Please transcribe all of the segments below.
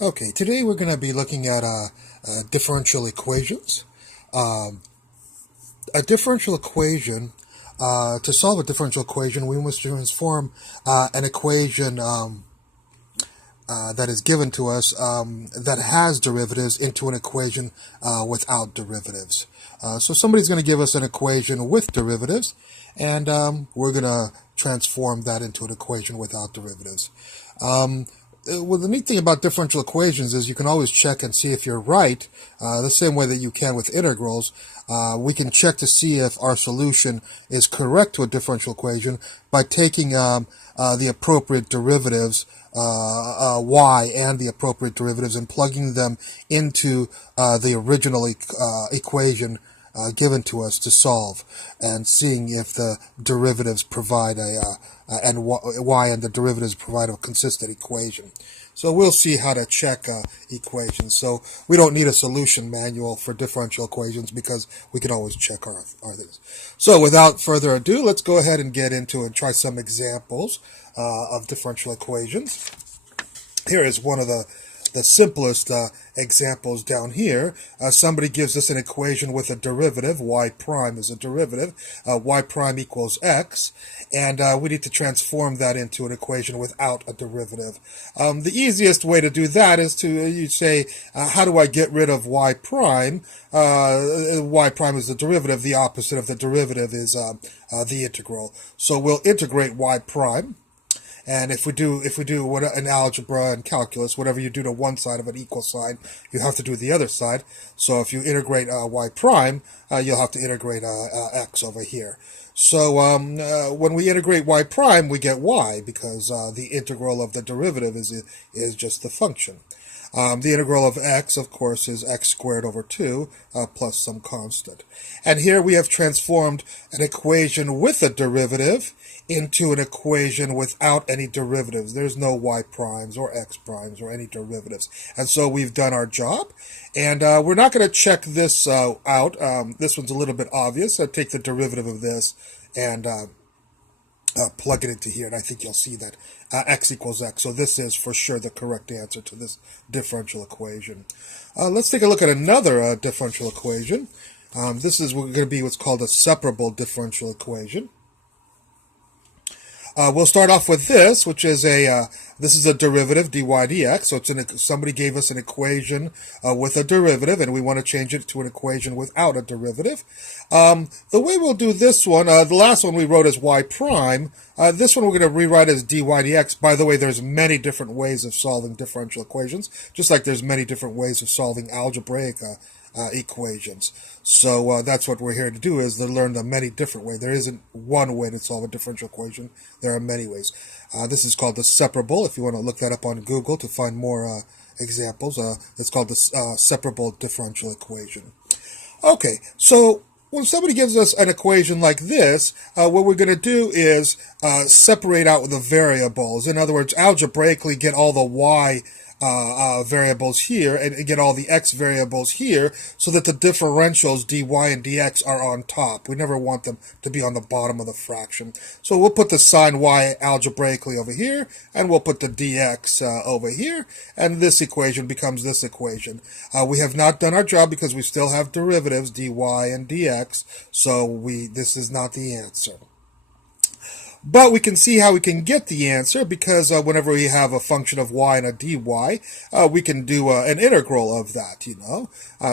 Okay, today we're going to be looking at differential equations. Um, a differential equation, to solve a differential equation, we must transform an equation that is given to us that has derivatives into an equation without derivatives. So somebody's going to give us an equation with derivatives, and we're going to transform that into an equation without derivatives. Well, the neat thing about differential equations is you can always check and see if you're right, the same way that you can with integrals. We can check to see if our solution is correct to a differential equation by taking the appropriate derivatives, y and the appropriate derivatives, and plugging them into the original equation given to us to solve, and seeing if the derivatives provide and y and the derivatives provide a consistent equation. So we'll see how to check equations. So we don't need a solution manual for differential equations because we can always check our things. So without further ado, let's go ahead and get into and try some examples of differential equations. Here is one of the simplest examples down here. Somebody gives us an equation with a derivative. Y prime is a derivative. Y prime equals x. And we need to transform that into an equation without a derivative. The easiest way to do that is to you say, how do I get rid of y prime? Y prime is the derivative. The opposite of the derivative is the integral. So we'll integrate y prime. And if we do an algebra and calculus, whatever you do to one side of an equal sign, you have to do the other side. So if you integrate y prime, you'll have to integrate x over here. So when we integrate y prime, we get y because the integral of the derivative is just the function. The integral of x, of course, is x squared over 2 plus some constant. And here we have transformed an equation with a derivative into an equation without any derivatives. There's no y primes or x primes or any derivatives. And so we've done our job. And we're not going to check this out. This one's a little bit obvious. I'll take the derivative of this and plug it into here, and I think you'll see that x equals x. So this is for sure the correct answer to this differential equation. Let's take a look at another differential equation. This is going to be what's called a separable differential equation. We'll start off with this, which is this is a derivative, dy dx. So somebody gave us an equation with a derivative, and we want to change it to an equation without a derivative. The way we'll do this one, the last one we wrote as y prime. This one we're going to rewrite as dy dx. By the way, there's many different ways of solving differential equations, just like there's many different ways of solving algebraic equations. So that's what we're here to do, is to learn the many different ways. There isn't one way to solve a differential equation. There are many ways. This is called the separable. If you want to look that up on Google to find more examples, it's called the separable differential equation. Okay, so when somebody gives us an equation like this, what we're going to do is separate out the variables. In other words, algebraically get all the y variables here and get all the x variables here, so that the differentials dy and dx are on top. We never want them to be on the bottom of the fraction. So we'll put the sine y algebraically over here, and we'll put the dx over here, and this equation becomes this equation. We have not done our job because we still have derivatives dy and dx, so this is not the answer. But we can see how we can get the answer, because whenever we have a function of y and a dy, we can do an integral of that,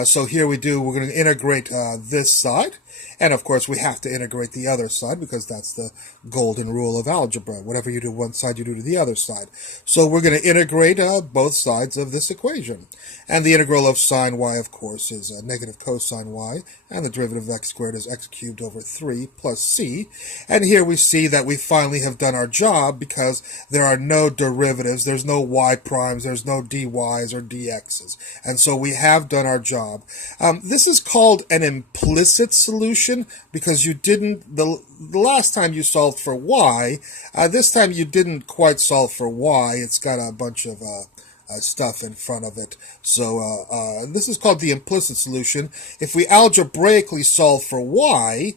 So here we're going to integrate this side. And of course, we have to integrate the other side, because that's the golden rule of algebra. Whatever you do to one side, you do to the other side. So we're going to integrate both sides of this equation. And the integral of sine y, of course, is negative cosine y. And the derivative of x squared is x cubed over 3 plus c. And here we see that we finally have done our job, because there are no derivatives. There's no y primes. There's no dy's or dx's. And so we have done our job. This is called an implicit solution, because you didn't, the last time you solved for y, this time you didn't quite solve for y. It's got a bunch of stuff in front of it. So this is called the implicit solution. If we algebraically solve for y,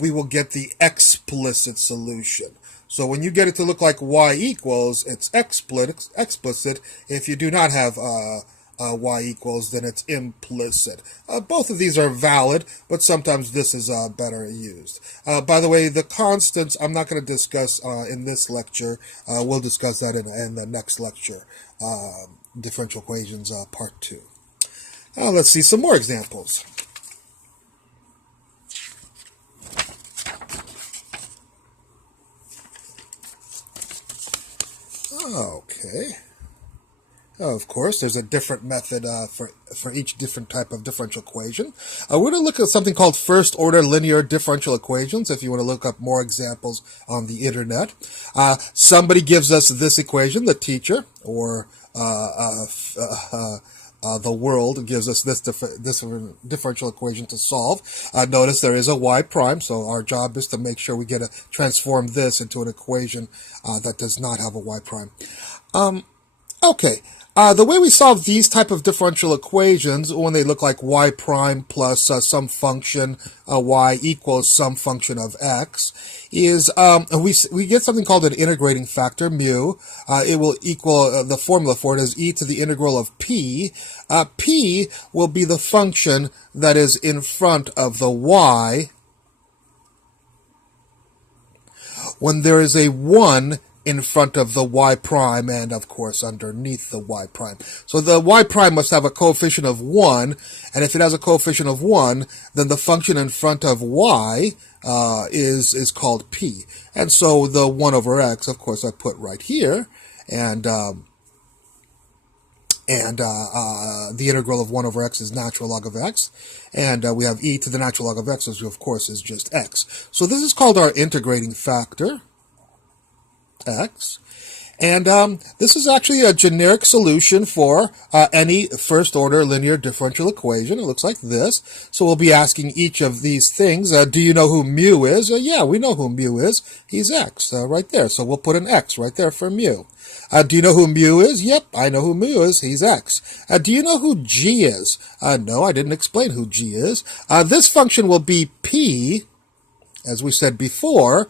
we will get the explicit solution. So when you get it to look like y equals, it's explicit. If you do not have y equals, then it's implicit. Both of these are valid, but sometimes this is better used. By the way, the constants I'm not going to discuss in this lecture. We'll discuss that in the next lecture, differential equations part 2. Let's see some more examples. Okay. Of course, there's a different method for each different type of differential equation. We're going to look at something called first-order linear differential equations, if you want to look up more examples on the internet. Somebody gives us this equation, the teacher, or the world gives us this differential equation to solve. Notice there is a y prime, so our job is to make sure we get to transform this into an equation that does not have a y prime. Okay. The way we solve these type of differential equations, when they look like y prime plus some function y equals some function of x, is we get something called an integrating factor, mu. It will equal, the formula for it is e to the integral of p. P will be the function that is in front of the y when there is a 1 in front of the y prime and, of course, underneath the y prime. So the y prime must have a coefficient of 1, and if it has a coefficient of 1, then the function in front of y is called p. And so the 1 over x, of course, I put right here, and the integral of 1 over x is natural log of x, and we have e to the natural log of x, which, of course, is just x. So this is called our integrating factor, x, and this is actually a generic solution for any first-order linear differential equation. It looks like this. So we'll be asking each of these things. Do you know who mu is? Yeah, we know who mu is. He's x right there. So we'll put an x right there for mu. Do you know who mu is? Yep, I know who mu is. He's x. Do you know who g is? No, I didn't explain who g is. This function will be p. As we said before,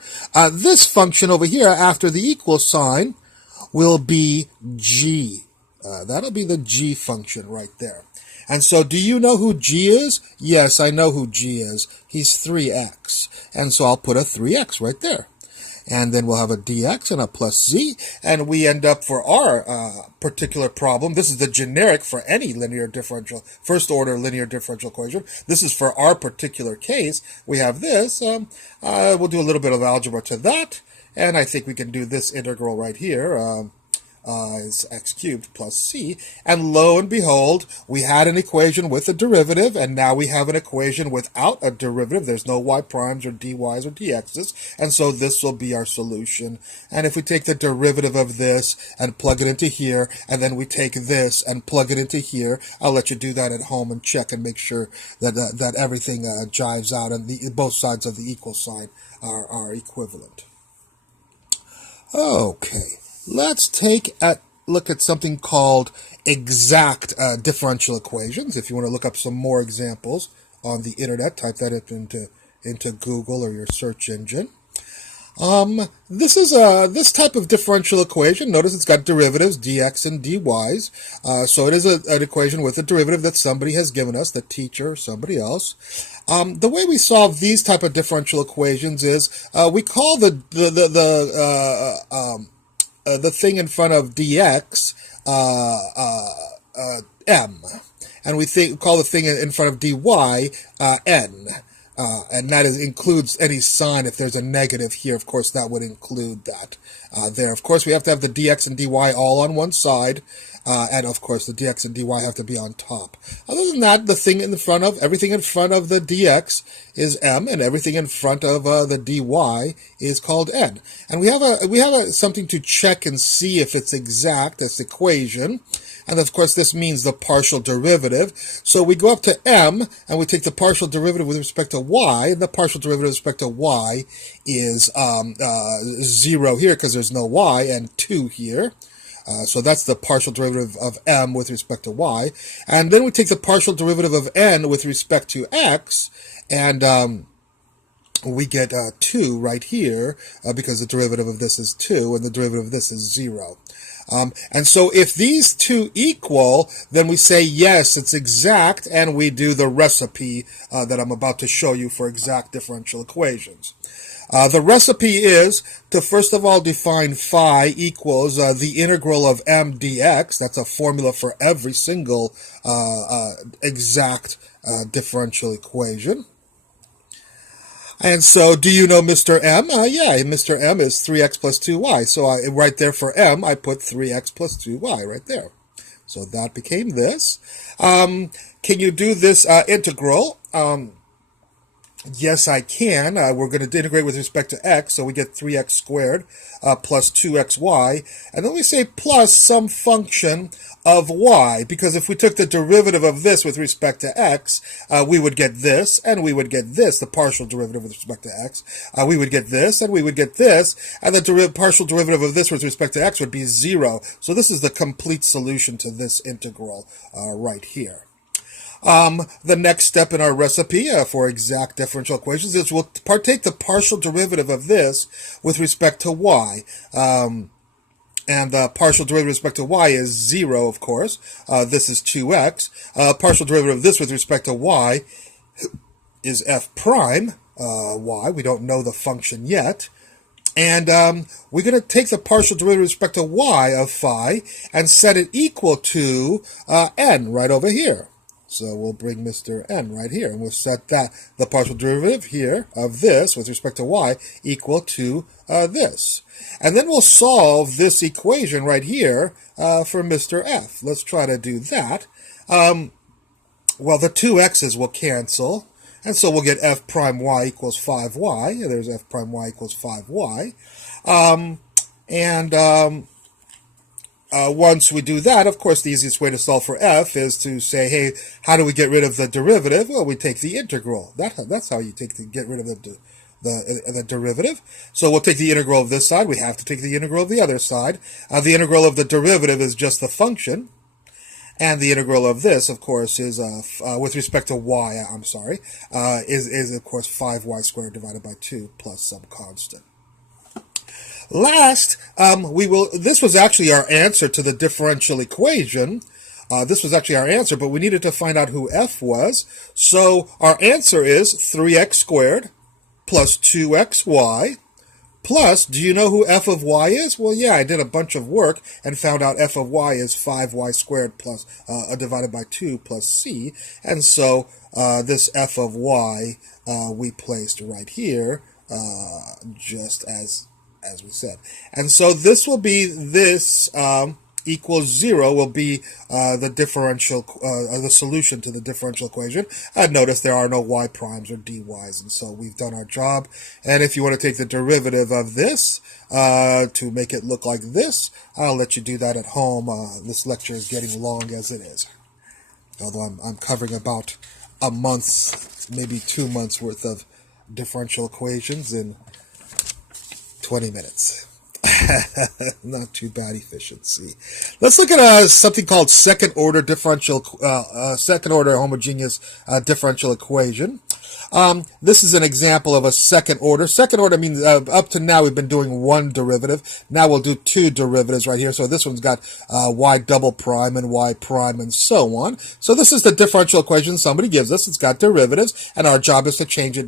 this function over here after the equal sign will be g. That'll be the g function right there. And so do you know who g is? Yes, I know who g is. He's 3x. And so I'll put a 3x right there. And then we'll have a dx and a plus z, and we end up for our particular problem. This is the generic for any linear differential, first-order linear differential equation. This is for our particular case. We have this. We'll do a little bit of algebra to that, and I think we can do this integral right here. Is x cubed plus c, and lo and behold, we had an equation with a derivative, and now we have an equation without a derivative. There's no y primes or dy's or dx's, and so this will be our solution. And if we take the derivative of this and plug it into here, and then we take this and plug it into here, I'll let you do that at home and check and make sure that everything jives out and both sides of the equal sign are equivalent. Okay. Let's take a look at something called exact differential equations. If you want to look up some more examples on the internet, type that into Google or your search engine. This type of differential equation, notice it's got derivatives, dx and dy's. So it is an equation with a derivative that somebody has given us, the teacher or somebody else. The way we solve these type of differential equations is we call the thing in front of dx m, and we call the thing in front of dy n, and that includes any sign. If there's a negative here, of course, that would include that there. Of course, we have to have the dx and dy all on one side, and of course, the dx and dy have to be on top. Other than that, the thing in front of, everything in front of the dx is m, and everything in front of the dy is called n. And we have something to check and see if it's exact, this equation. And of course, this means the partial derivative. So we go up to m, and we take the partial derivative with respect to y, and the partial derivative with respect to y is 0 here because there's no y, and 2 here. So that's the partial derivative of m with respect to y. And then we take the partial derivative of n with respect to x, and we get 2 right here because the derivative of this is 2 and the derivative of this is 0. And so if these two equal, then we say, yes, it's exact, and we do the recipe that I'm about to show you for exact differential equations. The recipe is to first of all define phi equals the integral of m dx. That's a formula for every single exact differential equation. And so, do you know Mr. M? Yeah, Mr. M is 3x plus 2y. So right there for m, I put 3x plus 2y right there. So that became this. Can you do this integral? Yes, I can. We're going to integrate with respect to x, so we get 3x squared plus 2xy. And then we say plus some function of y, because if we took the derivative of this with respect to x, we would get this, and we would get this, the partial derivative with respect to x. We would get this, and we would get this, and the partial derivative of this with respect to x would be 0. So this is the complete solution to this integral right here. The next step in our recipe for exact differential equations is we'll take the partial derivative of this with respect to y. And the partial derivative with respect to y is 0, of course. This is 2x. Partial derivative of this with respect to y is f prime y. We don't know the function yet. And we're going to take the partial derivative with respect to y of phi and set it equal to n right over here. So we'll bring Mr. N right here, and we'll set that, the partial derivative here of this with respect to y equal to this. And then we'll solve this equation right here for Mr. F. Let's try to do that. Well, the two x's will cancel, and so we'll get f prime y equals 5y. There's f prime y equals 5y. Once we do that, of course, the easiest way to solve for f is to say, hey, how do we get rid of the derivative? Well, we take the integral. That's how you get rid of the derivative. So we'll take the integral of this side. We have to take the integral of the other side. The integral of the derivative is just the function. And the integral of this, of course, is, with respect to y, is of course 5y squared divided by 2 plus some constant. Last, this was actually our answer to the differential equation. This was actually our answer, but we needed to find out who f was. So our answer is 3x squared plus 2xy plus, do you know who f of y is? Well, yeah, I did a bunch of work and found out f of y is 5y squared plus divided by 2 plus c. And so this f of y we placed right here just as we said. And so this will be this equals 0 will be the differential, the solution to the differential equation. Notice there are no y primes or dy's, and so we've done our job. And if you want to take the derivative of this to make it look like this, I'll let you do that at home. This lecture is getting long as it is, although I'm covering about a month, maybe 2 months worth of differential equations in 20 minutes. Not too bad efficiency. Let's look at something called second order homogeneous differential equation. This is an example of a second order. Second order means up to now we've been doing one derivative. Now we'll do two derivatives right here. So this one's got y double prime and y prime and so on. So this is the differential equation somebody gives us. It's got derivatives, and our job is to change it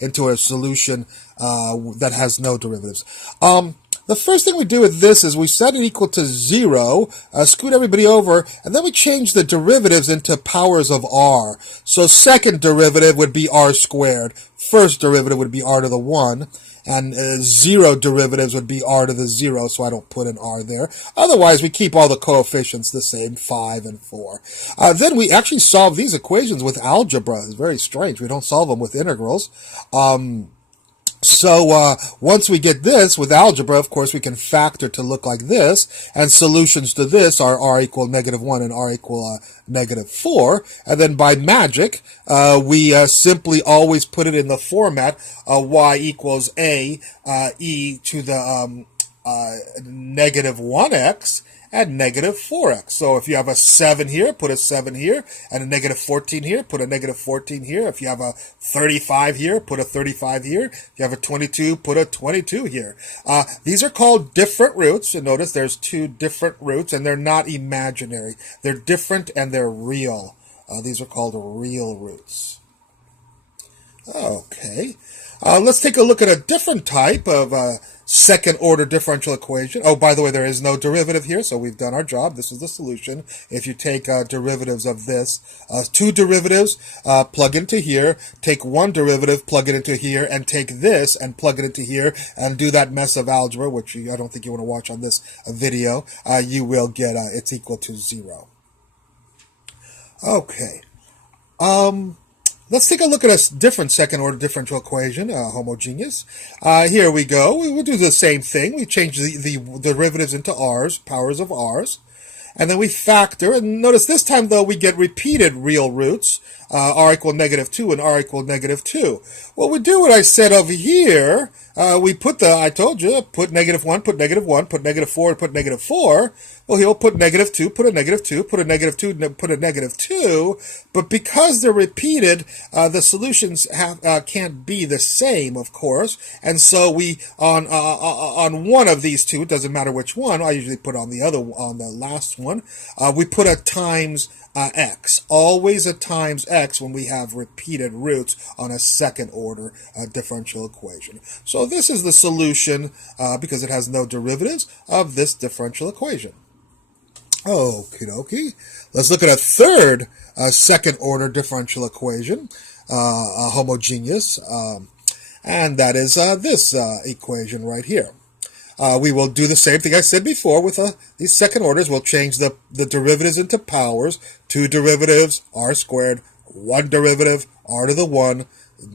into a solution that has no derivatives. The first thing we do with this is we set it equal to 0, scoot everybody over, and then we change the derivatives into powers of r. So second derivative would be r squared. First derivative would be r to the 1. And 0 derivatives would be r to the 0, so I don't put an r there. Otherwise, we keep all the coefficients the same, 5 and 4. Then we actually solve these equations with algebra. It's very strange. We don't solve them with integrals. So once we get this with algebra, of course, we can factor to look like this, and solutions to this are r equal -1 and r equal -4. And then by magic, we simply always put it in the format y equals a e to the -1x, and negative 4x. So if you have a 7 here, put a 7 here, and a negative 14 here, put a negative 14 here. If you have a 35 here, put a 35 here. If you have a 22, put a 22 here. These are called different roots. And notice there's two different roots, and they're not imaginary. They're different and they're real. These are called real roots. Okay. Let's take a look at a different type of second order differential equation. Oh, by the way, there is no derivative here, so we've done our job. This is the solution. If you take derivatives of this, two derivatives, plug into here, take one derivative, plug it into here, and take this and plug it into here, and do that mess of algebra, which I don't think you want to watch on this video, you will get it's equal to 0. Okay. Let's take a look at a different second-order differential equation, homogeneous. Here we go. We will do the same thing. We change the derivatives into r's, powers of r's. And then we factor. And notice this time, though, we get repeated real roots, r equal negative 2 and r equal negative 2. Well, we do what I said over here. We put I told you, put negative 1, put negative 1, put negative 4, put negative 4. Well, he'll put negative 2, put a negative 2, put a negative 2, put a negative 2. But because they're repeated, the solutions can't be the same, of course. And so we, on one of these two, it doesn't matter which one, I usually put on the last one, we put a times x. Always a times x when we have repeated roots on a second order differential equation. So this is the solution, because it has no derivatives, of this differential equation. Okie dokie. Let's look at a third second order differential equation, homogeneous, and that is this equation right here. We will do the same thing I said before with these second orders. We'll change the derivatives into powers. Two derivatives, r squared. One derivative, r to the 1.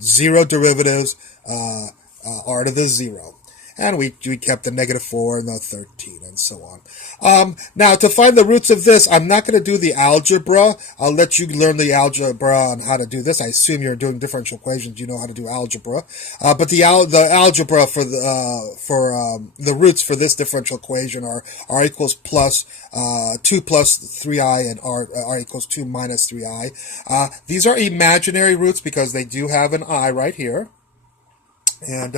Zero derivatives, r to the 0. And we kept the negative 4 and the 13 and so on. Now, to find the roots of this, I'm not going to do the algebra. I'll let you learn the algebra on how to do this. I assume you're doing differential equations. You know how to do algebra. But the algebra for the roots for this differential equation are r equals plus 2 plus 3i and r equals 2 minus 3i. These are imaginary roots because they do have an I right here. And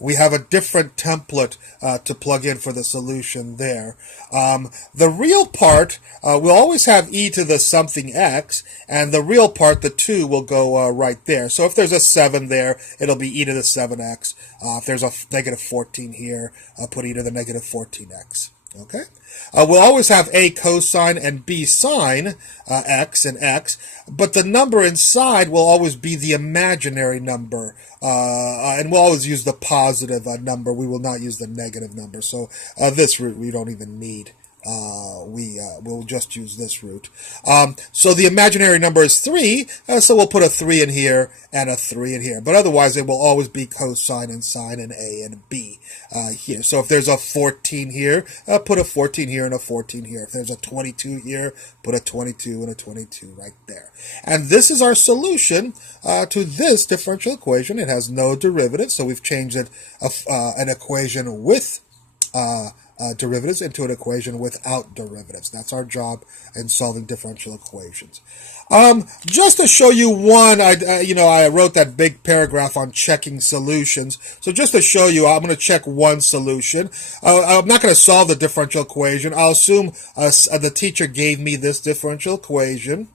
we have a different template to plug in for the solution there. The real part, we'll always have e to the something x, and the real part, the 2, will go right there. So if there's a 7 there, it'll be e to the 7x. If there's a negative 14 here, I'll put e to the negative 14x. Okay? We'll always have a cosine and b sine x and x, but the number inside will always be the imaginary number, and we'll always use the positive number. We will not use the negative number. So this root we don't even need. We'll just use this root. So the imaginary number is 3, so we'll put a 3 in here and a 3 in here. But otherwise, it will always be cosine and sine and a and b here. So if there's a 14 here, put a 14 here and a 14 here. If there's a 22 here, put a 22 and a 22 right there. And this is our solution to this differential equation. It has no derivatives, so we've changed it an equation with derivatives into an equation without derivatives. That's our job in solving differential equations. Just to show you one, I wrote that big paragraph on checking solutions. So just to show you, I'm going to check one solution. I'm not going to solve the differential equation. I'll assume the teacher gave me this differential equation.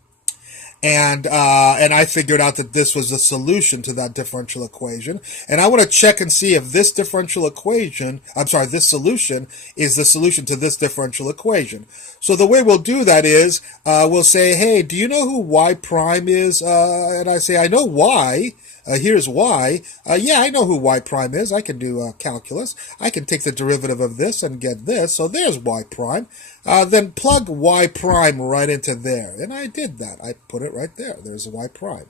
And I figured out that this was the solution to that differential equation. And I want to check and see if this differential equation, this solution is the solution to this differential equation. So the way we'll do that is, we'll say, hey, do you know who y prime is? And I say, I know y. Here's y. Yeah, I know who y prime is. I can do calculus. I can take the derivative of this and get this. So there's y prime. Then plug y prime right into there. And I did that. I put it right there. There's y prime.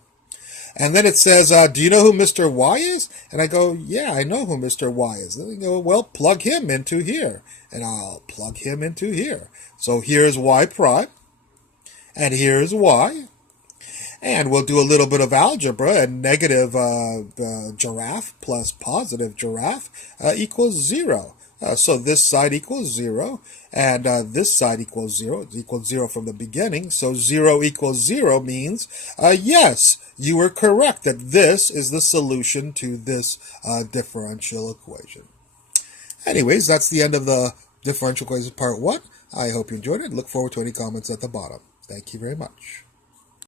And then it says, do you know who Mr. Y is? And I go, yeah, I know who Mr. Y is. Then they go, well, plug him into here. And I'll plug him into here. So here's y prime. And here's y. And we'll do a little bit of algebra, and negative giraffe plus positive giraffe equals 0. So this side equals 0, and this side equals 0. It equals 0 from the beginning, so 0 equals 0 means, yes, you were correct that this is the solution to this differential equation. Anyways, that's the end of the differential equation part 1. I hope you enjoyed it. Look forward to any comments at the bottom. Thank you very much.